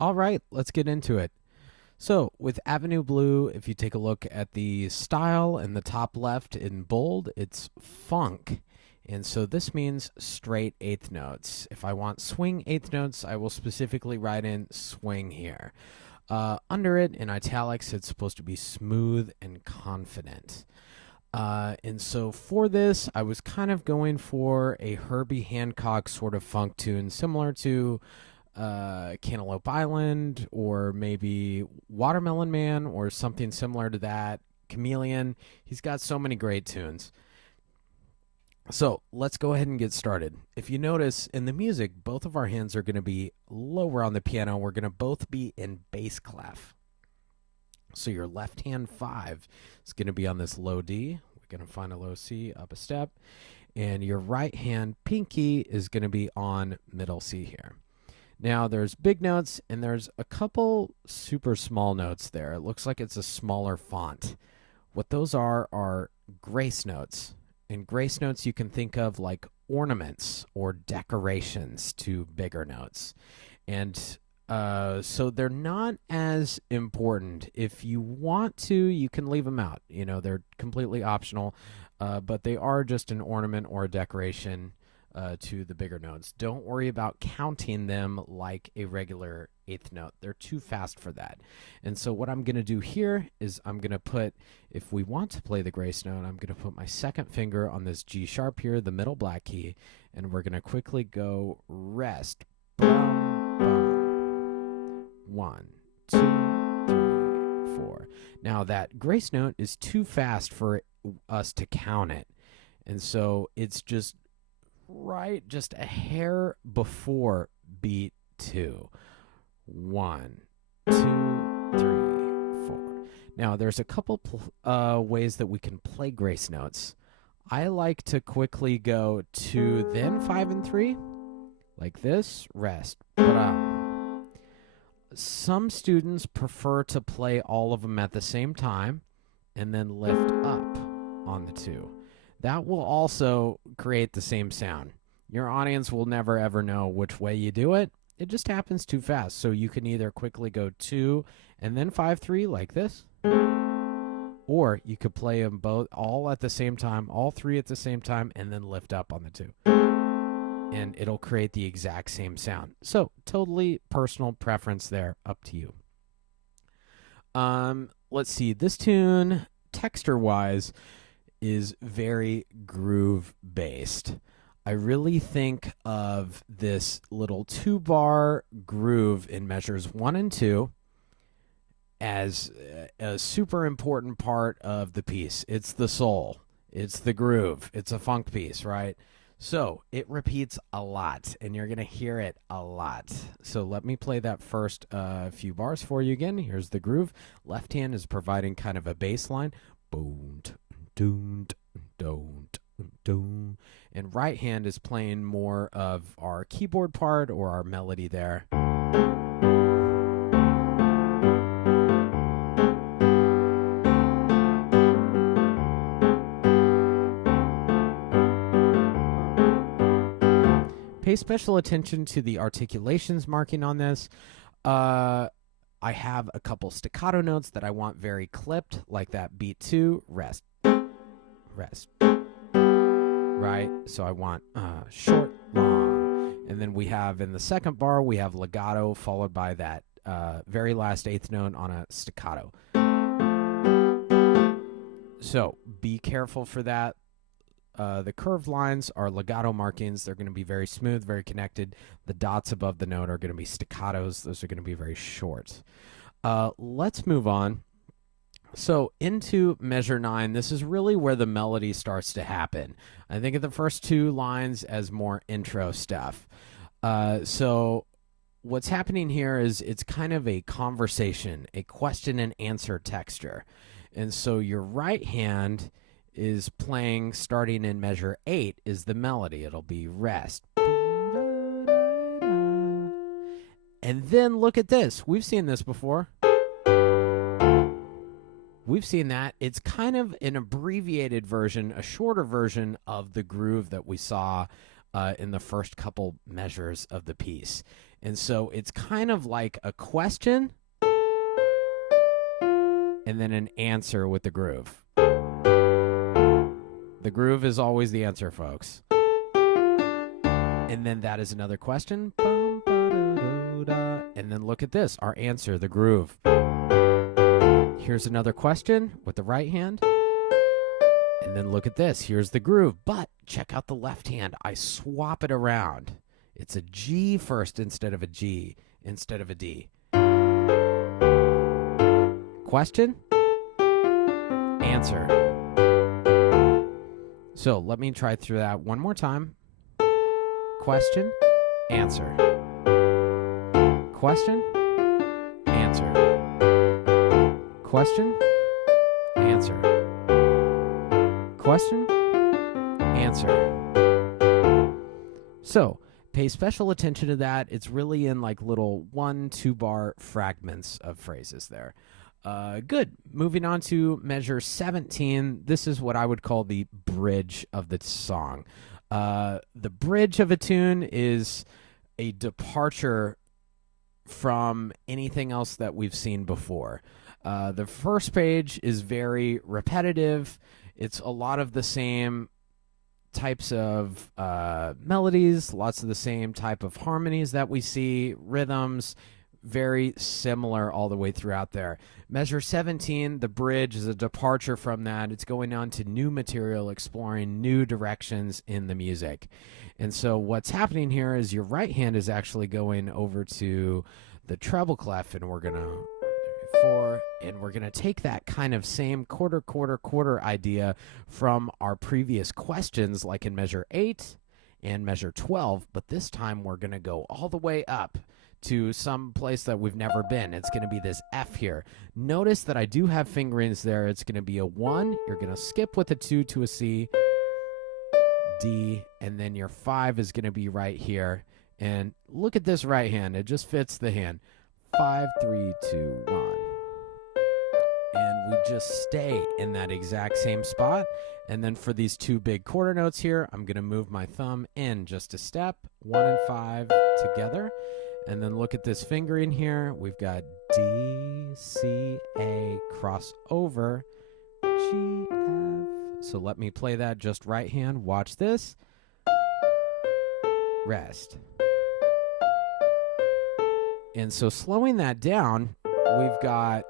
All right, let's get into it. So, with Avenue Blue, if you take a look at the style in the top left in bold, it's funk. And so this means straight eighth notes. If I want swing eighth notes, I will specifically write in swing here. Under it, in italics, it's supposed to be smooth and confident. And so for this, I was kind of going for a Herbie Hancock sort of funk tune, similar to Cantaloupe Island, or maybe Watermelon Man, or something similar to that. Chameleon. He's got so many great tunes. So let's go ahead and get started. If you notice in the music, both of our hands are going to be lower on the piano. We're going to both be in bass clef. So your left hand 5 is going to be on this low D. We're going to find a low C, up a step. And your right hand pinky is going to be on middle C here. Now there's big notes and there's a couple super small notes there. It looks like it's a smaller font. What those are grace notes. And grace notes you can think of like ornaments or decorations to bigger notes. And so they're not as important. If you want to, you can leave them out. You know, they're completely optional, but they are just an ornament or a decoration to the bigger notes. Don't worry about counting them like a regular eighth note. They're too fast for that. And so what I'm going to do here is I'm going to put, if we want to play the grace note, I'm going to put my second finger on this G sharp here, the middle black key, and we're going to quickly go rest. Bum, bum. 1, 2, 3, 4. Now that grace note is too fast for us to count it. And so it's just just a hair before beat 2. 1, 2, 3, 4. Now there's a couple ways that we can play grace notes. I like to quickly go 2, then 5 and 3, like this, rest. Some students prefer to play all of them at the same time and then lift up on the 2. That will also create the same sound. Your audience will never ever know which way you do it. It just happens too fast. So you can either quickly go 2 and then 5, 3 like this, or you could play them both all at the same time, all 3 at the same time, and then lift up on the 2. And it'll create the exact same sound. So totally personal preference there, up to you. Let's see. This tune, texture-wise, is very groove based. I really think of this little 2-bar groove in measures 1 and 2 as a super important part of the piece. It's the soul, it's the groove, it's a funk piece, right? So it repeats a lot, and you're going to hear it a lot. So let me play that first few bars for you again. Here's the groove. Left hand is providing kind of a bass line. Boom, don't, don't. And right hand is playing more of our keyboard part or our melody there. Pay special attention to the articulations marking on this. I have a couple staccato notes that I want very clipped, like that beat 2, rest, rest. Right? So I want short, long. And then we have in the second bar, we have legato followed by that very last eighth note on a staccato. So be careful for that. The curved lines are legato markings. They're going to be very smooth, very connected. The dots above the note are going to be staccatos. Those are going to be very short. Let's move on. So into measure 9, this is really where the melody starts to happen. I think of the first 2 lines as more intro stuff. So what's happening here is it's kind of a conversation, a question and answer texture. And so your right hand is playing, starting in measure 8 is the melody. It'll be rest. And then look at this. We've seen this before. We've seen that. It's kind of an abbreviated version, a shorter version of the groove that we saw in the first couple measures of the piece. And so it's kind of like a question and then an answer with the groove. The groove is always the answer, folks. And then that is another question. And then look at this, our answer, the groove. Here's another question with the right hand. And then look at this, here's the groove. But check out the left hand. I swap it around. It's a G first instead of a G, instead of a D. Question, answer. So let me try through that one more time. Question, answer. Question, answer. Question, answer. Question, answer. So pay special attention to that. It's really in like little 1-2 bar fragments of phrases there. Good. Moving on to measure 17. This is what I would call the bridge of the song. The bridge of a tune is a departure from anything else that we've seen before. The first page is very repetitive. It's a lot of the same types of melodies, lots of the same type of harmonies that we see, rhythms, very similar all the way throughout there. Measure 17, the bridge, is a departure from that. It's going on to new material, exploring new directions in the music. And so what's happening here is your right hand is actually going over to the treble clef, and we're going to 4, and we're going to take that kind of same quarter, quarter, quarter idea from our previous questions, like in measure 8 and measure 12, but this time we're going to go all the way up to some place that we've never been. It's going to be this F here. Notice that I do have fingerings there. It's going to be a 1. You're going to skip with a 2 to a C, D, and then your 5 is going to be right here. And look at this right hand. It just fits the hand. 5, 3, 2, 1. And we just stay in that exact same spot. And then for these 2 big quarter notes here, I'm going to move my thumb in just a step, 1 and 5 together. And then look at this fingering here. We've got D, C, A, cross over, G, F. So let me play that just right hand. Watch this. Rest. And so slowing that down, we've got,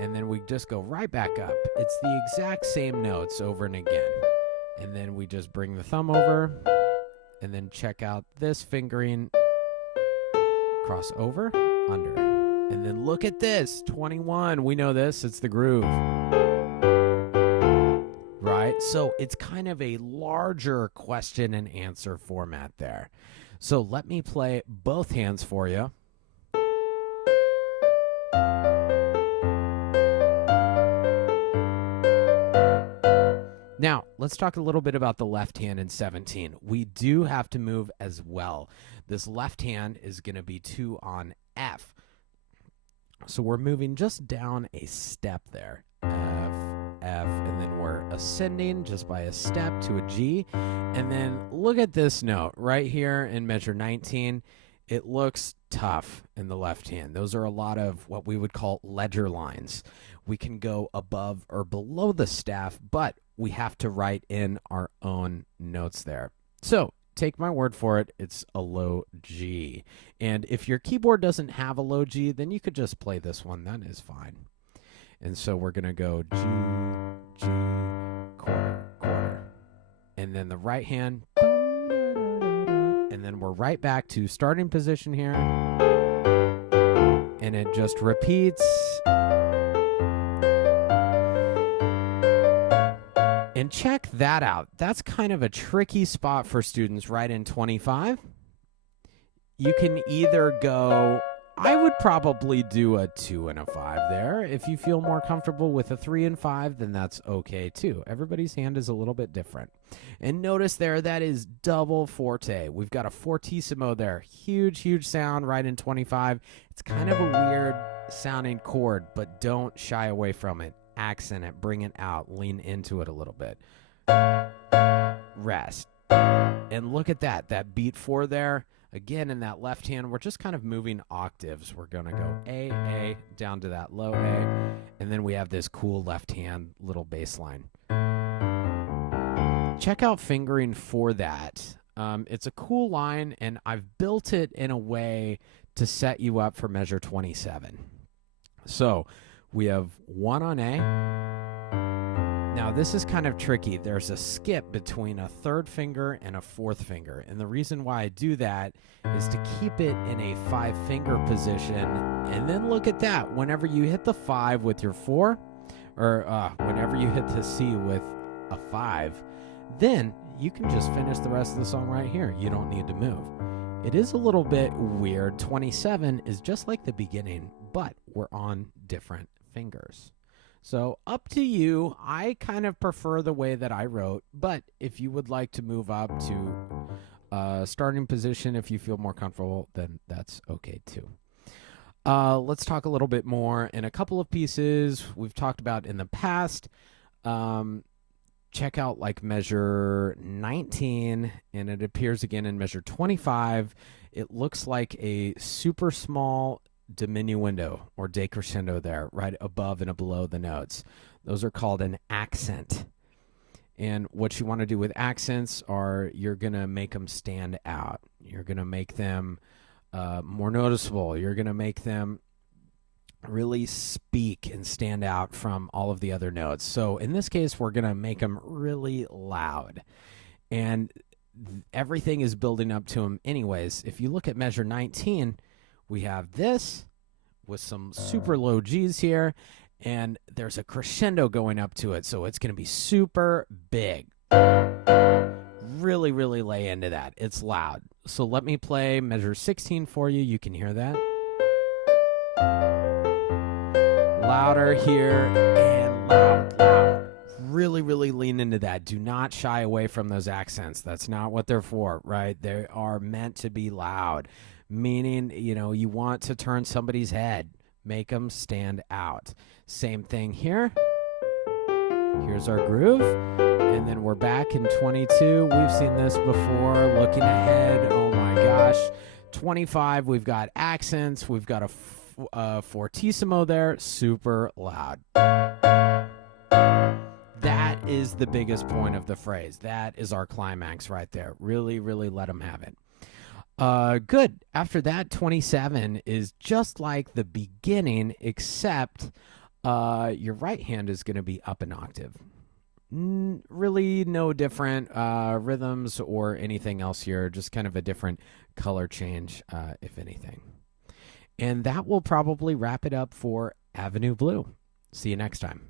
and then we just go right back up. It's the exact same notes over and again. And then we just bring the thumb over, and then check out this fingering, cross over, under. And then look at this, 21. We know this, it's the groove. Right? So it's kind of a larger question and answer format there. So let me play both hands for you. Now, let's talk a little bit about the left hand in 17. We do have to move as well. This left hand is going to be 2 on F. So we're moving just down a step there. F, F, and then we're ascending just by a step to a G. And then look at this note right here in measure 19. It looks tough in the left hand. Those are a lot of what we would call ledger lines. We can go above or below the staff, but we have to write in our own notes there. So take my word for it, it's a low G. And if your keyboard doesn't have a low G, then you could just play this one. That is fine. And so we're going to go G, G, quarter, quarter. And then the right hand, and then we're right back to starting position here. And it just repeats. And check that out. That's kind of a tricky spot for students right in 25. You can either go, I would probably do a 2 and a 5 there. If you feel more comfortable with a 3 and 5, then that's okay too. Everybody's hand is a little bit different. And notice there, that is double forte. We've got a fortissimo there. Huge, huge sound right in 25. It's kind of a weird sounding chord, but don't shy away from it. Accent it, bring it out, lean into it a little bit. rest. And look at that beat 4 there. Again, in that left hand, we're just kind of moving octaves. We're going to go A, down to that low A, and then we have this cool left hand little bass line. Check out fingering for that. It's a cool line, and I've built it in a way to set you up for measure 27. So we have 1 on A. Now, this is kind of tricky. There's a skip between a 3rd finger and a 4th finger. And the reason why I do that is to keep it in a 5-finger position. And then look at that. Whenever you hit the 5 with your 4, or whenever you hit the C with a 5, then you can just finish the rest of the song right here. You don't need to move. It is a little bit weird. 27 is just like the beginning, but we're on different fingers. So up to you. I kind of prefer the way that I wrote, but if you would like to move up to starting position, if you feel more comfortable, then that's okay too. Let's talk a little bit more in a couple of pieces we've talked about in the past. Check out like measure 19, and it appears again in measure 25. It looks like a super small diminuendo or decrescendo there, right above and below the notes. Those are called an accent. And what you want to do with accents are you're going to make them stand out. You're going to make them more noticeable. You're going to make them really speak and stand out from all of the other notes. So in this case, we're going to make them really loud. And everything is building up to them anyways. If you look at measure 19, we have this with some super low G's here, and there's a crescendo going up to it, so it's going to be super big. Really, really lay into that. It's loud. So let me play measure 16 for you. You can hear that. Louder here and loud. Really, really lean into that. Do not shy away from those accents. That's not what they're for, right? They are meant to be loud. Meaning, you want to turn somebody's head. Make them stand out. Same thing here. Here's our groove. And then we're back in 22. We've seen this before. Looking ahead. Oh my gosh. 25, we've got accents. We've got a fortissimo there. Super loud. That is the biggest point of the phrase. That is our climax right there. Really, really let them have it. Good. After that, 27 is just like the beginning, except your right hand is going to be up an octave. Really no different rhythms or anything else here, just kind of a different color change, if anything. And that will probably wrap it up for Avenue Blue. See you next time.